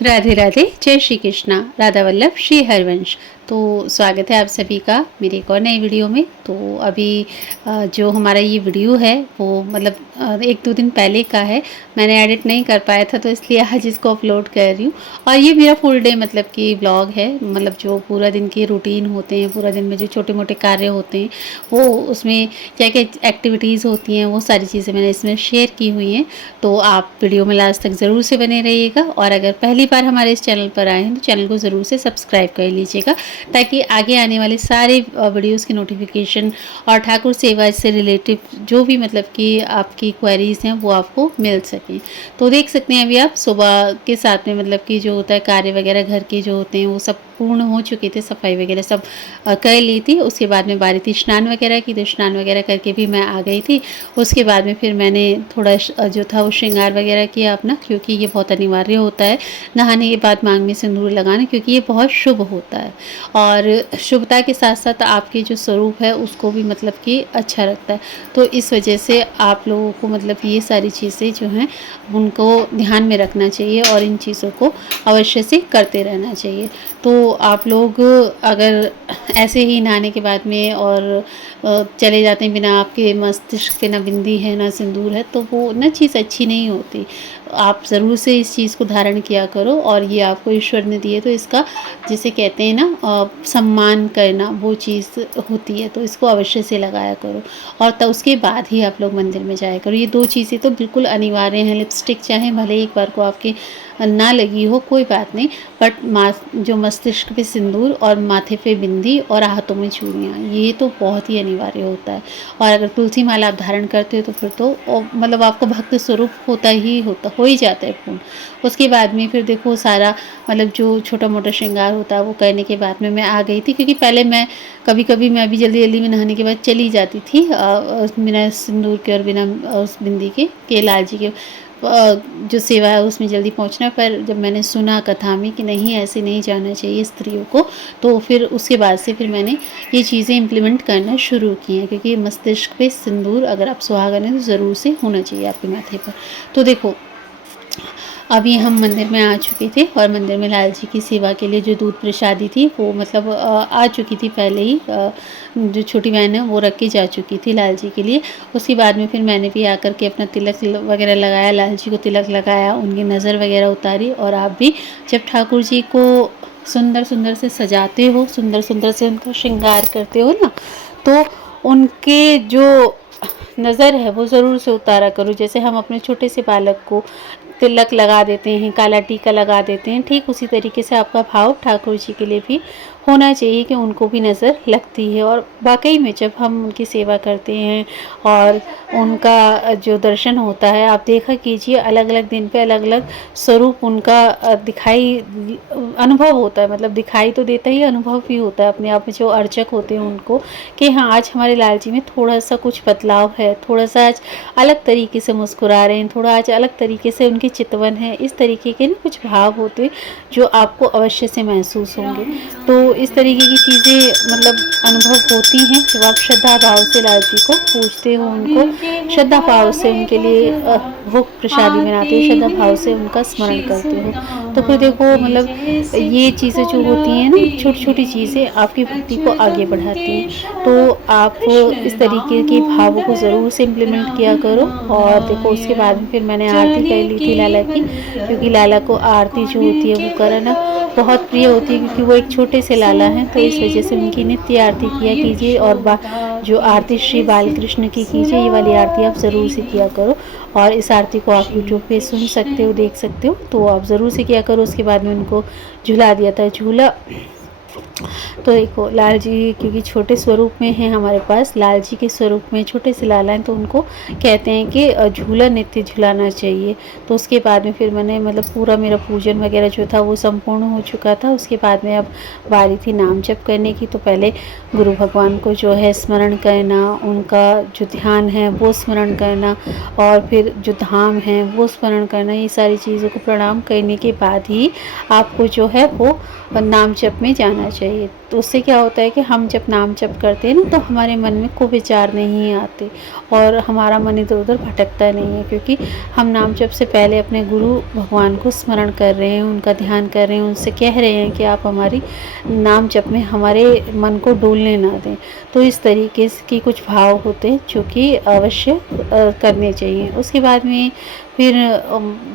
राधे राधे, जय श्री कृष्णा। राधा वल्लभ श्री हरवंश। तो स्वागत है आप सभी का मेरी एक और नई वीडियो में। तो अभी जो हमारा ये वीडियो है वो मतलब एक दो दिन पहले का है। मैंने एडिट नहीं कर पाया था तो इसलिए आज इसको अपलोड कर रही हूँ। और ये मेरा फुल डे मतलब कि व्लॉग है, मतलब जो पूरा दिन के रूटीन होते हैं, पूरा दिन में जो छोटे मोटे कार्य होते हैं वो उसमें क्या क्या एक्टिविटीज़ होती हैं वो सारी चीज़ें मैंने इसमें शेयर की हुई हैं। तो आप वीडियो में लास्ट तक ज़रूर से बने रहिएगा। और अगर पहली बार हमारे इस चैनल पर आए हैं तो चैनल को ज़रूर से सब्सक्राइब कर लीजिएगा, ताकि आगे आने वाले सारे वीडियोस की नोटिफिकेशन और ठाकुर सेवा से रिलेटिव जो भी मतलब कि आपकी क्वेरीज़ हैं वो आपको मिल सकें। तो देख सकते हैं अभी आप सुबह के साथ में मतलब कि जो होता है कार्य वगैरह घर के जो होते हैं वो सब पूर्ण हो चुके थे, सफाई वगैरह सब कर ली थी। उसके बाद में बारी थी स्नान वगैरह की, तो स्नान वगैरह करके भी मैं आ गई थी। उसके बाद में फिर मैंने थोड़ा जो था वो श्रृंगार वगैरह किया अपना, क्योंकि ये बहुत अनिवार्य होता है नहाने के बाद मांग में सिंदूर लगाना, क्योंकि ये बहुत शुभ होता है और शुभता के साथ साथ आपके जो स्वरूप है उसको भी मतलब कि अच्छा रखता है। तो इस वजह से आप लोगों को मतलब ये सारी चीज़ें जो हैं उनको ध्यान में रखना चाहिए और इन चीज़ों को अवश्य से करते रहना चाहिए। तो आप लोग अगर ऐसे ही नहाने के बाद में और चले जाते हैं बिना आपके मस्तिष्क पे ना बिंदी है ना सिंदूर है, तो वो ना चीज़ अच्छी नहीं होती। आप ज़रूर से इस चीज़ को धारण किया करो और ये आपको ईश्वर ने दिए तो इसका जिसे कहते हैं ना सम्मान करना वो चीज़ होती है, तो इसको अवश्य से लगाया करो। और तब उसके बाद ही आप लोग मंदिर में जाया करो। ये दो चीज़ें तो बिल्कुल अनिवार्य हैं। लिपस्टिक चाहे भले एक बार को आपके ना लगी हो कोई बात नहीं, बट जो मस्तिष्क पे सिंदूर और माथे पे बिंदी और हाथों में चूड़ियाँ, ये तो बहुत ही अनिवार्य होता है। और अगर तुलसी माला आप धारण करते हो तो फिर तो मतलब आपको भक्त स्वरूप हो ही जाता है पूर्ण। उसके बाद में फिर देखो सारा मतलब जो छोटा मोटा श्रृंगार होता है वो करने के बाद में मैं आ गई थी, क्योंकि पहले मैं कभी कभी मैं भी जल्दी जल्दी में नहाने के बाद चली जाती थी बिना सिंदूर के और बिना उस बिंदी के लाल जी के जो सेवा है उसमें जल्दी पहुंचना। पर जब मैंने सुना कथा में कि नहीं ऐसे नहीं जाना चाहिए स्त्रियों को, तो फिर उसके बाद से फिर मैंने ये चीज़ें इम्प्लीमेंट करना शुरू की हैं, क्योंकि मस्तिष्क पे सिंदूर अगर आप सुहागन हैं तो ज़रूर से होना चाहिए आपके माथे पर। तो देखो अभी हम मंदिर में आ चुके थे और मंदिर में लाल जी की सेवा के लिए जो दूध प्रसादी थी वो मतलब आ चुकी थी पहले ही। जो छोटी बहन है वो रख के जा चुकी थी लाल जी के लिए। उसके बाद में फिर मैंने भी आकर के अपना तिलक वगैरह लगाया, लाल जी को तिलक लगाया, उनकी नज़र वगैरह उतारी। और आप भी जब ठाकुर जी को सुंदर सुंदर से सजाते हो, सुंदर सुंदर से उनका श्रृंगार करते हो ना, तो उनके जो नज़र है वो ज़रूर से उतारा करो। जैसे हम अपने छोटे से बालक को तिलक लगा देते हैं, काला टीका लगा देते हैं, ठीक उसी तरीके से आपका भाव ठाकुर जी के लिए भी होना चाहिए कि उनको भी नज़र लगती है। और वाकई में जब हम उनकी सेवा करते हैं और उनका जो दर्शन होता है, आप देखा कीजिए अलग अलग दिन पे अलग अलग स्वरूप उनका दिखाई अनुभव होता है। मतलब दिखाई तो देता ही, अनुभव भी होता है अपने आप में जो अर्चक होते हैं उनको, कि हाँ आज हमारे लाल जी में थोड़ा सा कुछ बदलाव है, थोड़ा सा आज अलग तरीके से मुस्कुरा रहे हैं, थोड़ा आज अलग तरीके से उनकी चितवन है। इस तरीके के ना कुछ भाव होते हैं जो आपको अवश्य से महसूस होंगे। तो इस तरीके की चीज़ें मतलब अनुभव होती हैं जब आप श्रद्धा भाव से लाल जी को पूजते हो, उनको श्रद्धा भाव से उनके लिए भोग प्रसादी बनाते हो, श्रद्धा भाव से उनका स्मरण करते हो। तो फिर देखो मतलब ये चीज़ें जो होती हैं ना, छोटी छोटी चीज़ें आपकी भक्ति को आगे बढ़ाती हैं। तो आप इस तरीके के भावों को ज़रूर से इम्प्लीमेंट किया करो। और देखो उसके बाद में फिर मैंने आरती कर ली थी लाला की, क्योंकि लाला को आरती जो होती है वो करना बहुत प्रिय होती है, क्योंकि वो एक छोटे से लाला हैं, तो इस वजह से उनकी नित्य आरती किया कीजिए। और जो आरती श्री बालकृष्ण की कीजिए, ये वाली आरती आप ज़रूर से किया करो। और इस आरती को आप यूट्यूब पे सुन सकते हो, देख सकते हो, तो आप ज़रूर से किया करो। उसके बाद में उनको झुला दिया था, झूला। तो देखो लाल जी क्योंकि छोटे स्वरूप में हैं हमारे पास, लाल जी के स्वरूप में छोटे से लाला हैं, तो उनको कहते हैं कि झूला नित्य झुलाना चाहिए। तो उसके बाद में फिर मैंने मतलब पूरा मेरा पूजन वगैरह जो था वो संपूर्ण हो चुका था। उसके बाद में अब बारी थी नाम जप करने की। तो पहले गुरु भगवान को जो है स्मरण करना, उनका जो ध्यान है वो स्मरण करना, और फिर जो धाम है वो स्मरण करना, ये सारी चीज़ों को प्रणाम करने के बाद ही आपको जो है वो नाम जप में जाना करना चाहिए। तो उससे क्या होता है कि हम जब नाम जप करते हैं ना, तो हमारे मन में कुविचार नहीं आते और हमारा मन इधर उधर भटकता नहीं है, क्योंकि हम नाम जप से पहले अपने गुरु भगवान को स्मरण कर रहे हैं, उनका ध्यान कर रहे हैं, उनसे कह रहे हैं कि आप हमारी नाम जप में हमारे मन को डोलने ना दें। तो इस तरीके की कुछ भाव होते हैं जो कि अवश्य करने चाहिए। उसके बाद में फिर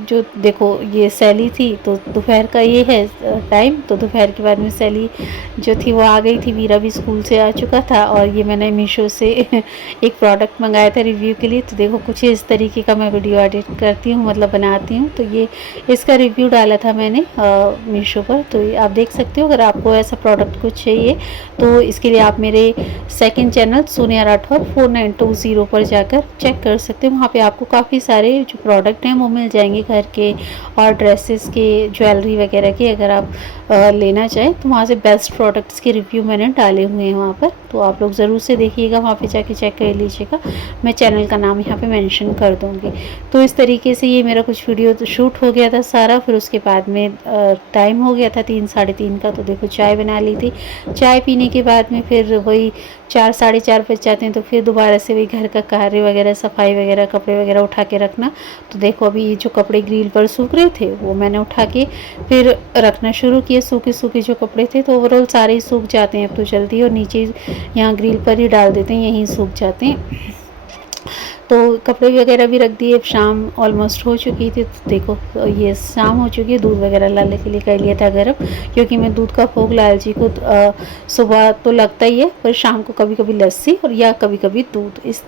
जो देखो ये सैली थी, तो दोपहर का ये है टाइम, तो दोपहर के बाद में सैली जो थी वो आ गई थी, वीरा भी स्कूल से आ चुका था और ये मैंने मीशो से एक प्रोडक्ट मंगाया था रिव्यू के लिए। तो देखो कुछ इस तरीके का मैं वीडियो एडिट करती हूँ, मतलब बनाती हूँ। तो ये इसका रिव्यू डाला था मैंने मीशो पर, तो आप देख सकते हो। अगर आपको ऐसा प्रोडक्ट कुछ चाहिए तो इसके लिए आप मेरे सेकंड चैनल सोनिया राठौर 4920 पर जाकर चेक कर सकते हो। वहाँ पे आपको काफ़ी सारे जो प्रोडक्ट हैं वो मिल जाएंगे घर के और ड्रेसेस के, ज्वेलरी वगैरह के। अगर आप लेना चाहें तो वहाँ से बेस्ट प्रोडक्ट्स के रिव्यू मैंने डाले हुए हैं वहाँ पर, तो आप लोग ज़रूर से देखिएगा, वहाँ पे जाके चेक कर लीजिएगा। मैं चैनल का नाम यहाँ पे मेंशन कर दूँगी। तो इस तरीके से ये मेरा कुछ वीडियो तो शूट हो गया था सारा। फिर उसके बाद में टाइम हो गया था 3 साढ़े 3 का, तो देखो चाय बना ली थी। चाय पीने के बाद में फिर वही 4 साढ़े 4 बज जाते हैं, तो फिर दोबारा से वही घर का कार्य वगैरह, सफाई वगैरह, कपड़े वगैरह उठा के रखना। तो देखो अभी ये जो कपड़े ग्रिल पर सूख रहे थे वो मैंने उठा के फिर रखना शुरू किए। सूखे सूखे जो कपड़े थे तो ओवरऑल सारे ही सूख जाते हैं अब तो जल्दी, और नीचे यहाँ ग्रिल पर ही डाल देते हैं, यहीं सूख जाते हैं। तो कपड़े वगैरह भी रख दिए। शाम ऑलमोस्ट हो चुकी थी, तो देखो ये शाम हो चुकी है। दूध वगैरह लाने के लिए कर लिया था गर्म, क्योंकि मैं दूध का भोग लाल जी को सुबह तो लगता ही है, पर शाम को कभी कभी लस्सी और या कभी कभी दूध, इस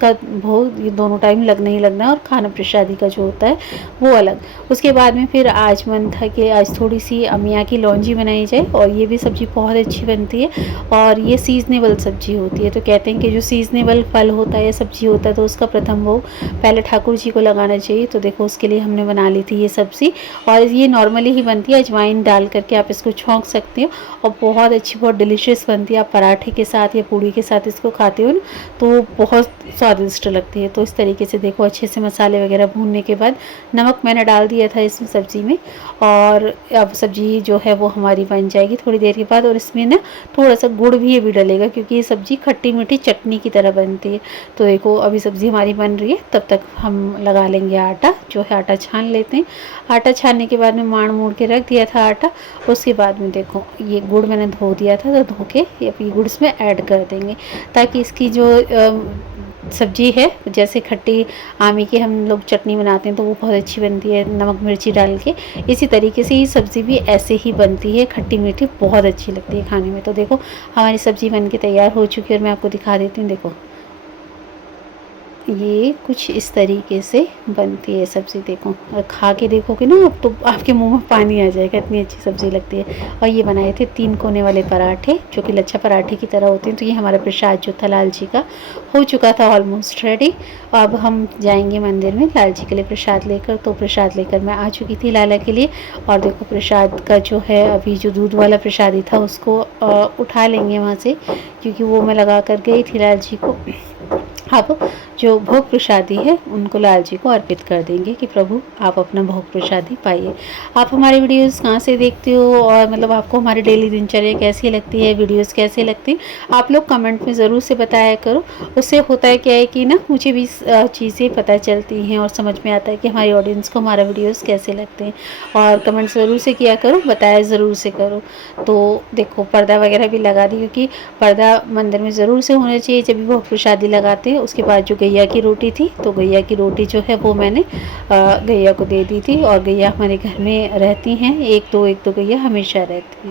का भोग ये दोनों टाइम लगना ही लगना है। और खाना प्रसादी का जो होता है वो अलग। उसके बाद में फिर आज मन था कि आज थोड़ी सी अमिया की लौंजी बनाई जाए, और ये भी सब्ज़ी बहुत अच्छी बनती है और ये सीजनेबल सब्ज़ी होती है। तो कहते हैं कि जो सीजनेबल फल होता है या सब्ज़ी होता है तो उसका प्रथम भोग पहले ठाकुर जी को लगाना चाहिए। तो देखो उसके लिए हमने बना ली थी ये सब्ज़ी, और ये नॉर्मली ही बनती है, अजवाइन डाल करके आप इसको छौंक सकते हो और बहुत अच्छी, बहुत डिलीशियस बनती है। आप पराठे के साथ या पूड़ी के साथ इसको खाते हो ना तो बहुत स्वादिष्ट लगती है। तो इस तरीके से देखो अच्छे से मसाले वगैरह भूनने के बाद नमक मैंने डाल दिया था इसमें सब्ज़ी में, और अब सब्ज़ी जो है वो हमारी बन जाएगी थोड़ी देर के बाद। और इसमें ना थोड़ा सा गुड़ भी ये भी डलेगा, क्योंकि ये सब्ज़ी खट्टी मीठी चटनी की तरह बनती है। तो देखो अभी सब्ज़ी हमारी बन रही है, तब तक हम लगा लेंगे आटा, जो है आटा छान लेते हैं। आटा छानने के बाद में माड़ मूड़ के रख दिया था आटा। उसके बाद में देखो ये गुड़ मैंने धो दिया था, तो धो के ये गुड़ इसमें ऐड कर देंगे, ताकि इसकी जो सब्जी है, जैसे खट्टी आमी की हम लोग चटनी बनाते हैं तो वो बहुत अच्छी बनती है नमक मिर्ची डाल के, इसी तरीके से ये सब्ज़ी भी ऐसे ही बनती है, खट्टी मीठी बहुत अच्छी लगती है खाने में। तो देखो हमारी सब्ज़ी बन के तैयार हो चुकी है और मैं आपको दिखा देती हूँ। देखो ये कुछ इस तरीके से बनती है सब्ज़ी। देखो और खा के देखोगे ना अब तो आपके मुंह में पानी आ जाएगा, इतनी अच्छी सब्ज़ी लगती है। और ये बनाए थे 3 कोने वाले पराठे, जो कि लच्छा पराठे की तरह होते हैं। तो ये हमारा प्रसाद जो था लाल जी का हो चुका था ऑलमोस्ट रेडी। अब हम जाएंगे मंदिर में लाल जी के लिए प्रसाद लेकर। तो प्रसाद लेकर मैं आ चुकी थी लाला के लिए, और देखो प्रसाद का जो है अभी जो दूध वाला प्रसादी था उसको उठा लेंगे वहाँ से, क्योंकि वो मैं लगा कर गई थी लाल जी को। अब जो भोग प्रसादी है उनको लाल जी को अर्पित कर देंगे कि प्रभु आप अपना भोग प्रसादी पाइए। आप हमारे वीडियोस कहाँ से देखते हो, और मतलब आपको हमारी डेली दिनचर्या कैसी लगती है, वीडियोस कैसे लगती हैं, आप लोग कमेंट में ज़रूर से बताया करो। उससे होता है क्या है कि ना मुझे भी चीज़ें पता चलती हैं और समझ में आता है कि हमारी ऑडियंस को हमारा वीडियोज़ कैसे लगते हैं। और कमेंट ज़रूर से किया करो, बताया ज़रूर से करो। तो देखो पर्दा वगैरह भी लगा दी, क्योंकि पर्दा मंदिर में ज़रूर से होना चाहिए जब भी भोग प्रसादी लगाते हैं। उसके बाद जो गैया की रोटी थी, तो गैया की रोटी जो है वो मैंने गैया को दे दी थी। और गैया हमारे घर में रहती हैं, एक दो गैया हमेशा रहती हैं।